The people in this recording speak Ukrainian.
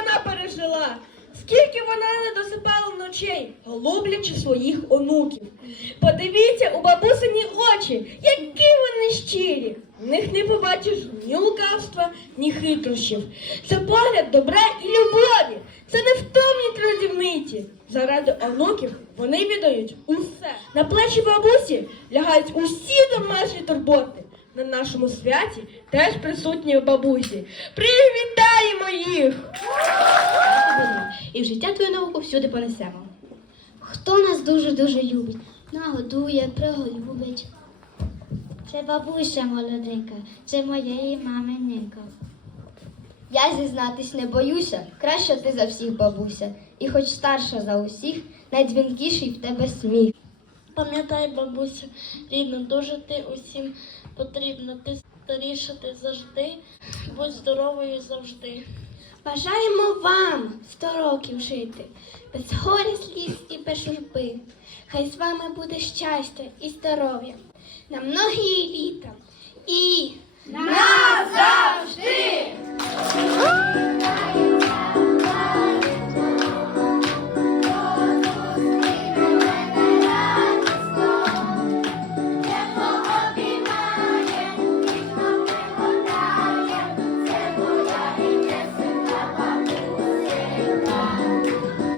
вона пережила, скільки вона не досипала ночей, голублячи своїх онуків. Подивіться у бабусині очі, які вони щирі. В них не побачиш ні лукавства, ні хитрощів. Це погляд добра і любові. Це не невтомні трудівниці. Заради онуків вони віддають усе. На плечі бабусі лягають усі домашні турботи. На нашому святі теж присутні бабусі. Привітаємо їх! І в життя твою науку всюди понесемо. Хто нас дуже-дуже любить, нагодує, приголюбить. Це бабуся молоденька, це моєї мами ненька. Я зізнатись не боюся, краще ти за всіх бабуся, і хоч старша за усіх, найдзвінкіший в тебе сміх. Пам'ятай, бабуся, рідна, дуже ти усім потрібна. Ти старіша, ти завжди, будь здоровою завжди. Бажаємо вам сто років жити, без горя, сліз і без журби. Хай з вами буде щастя і здоров'я на многії літа. І!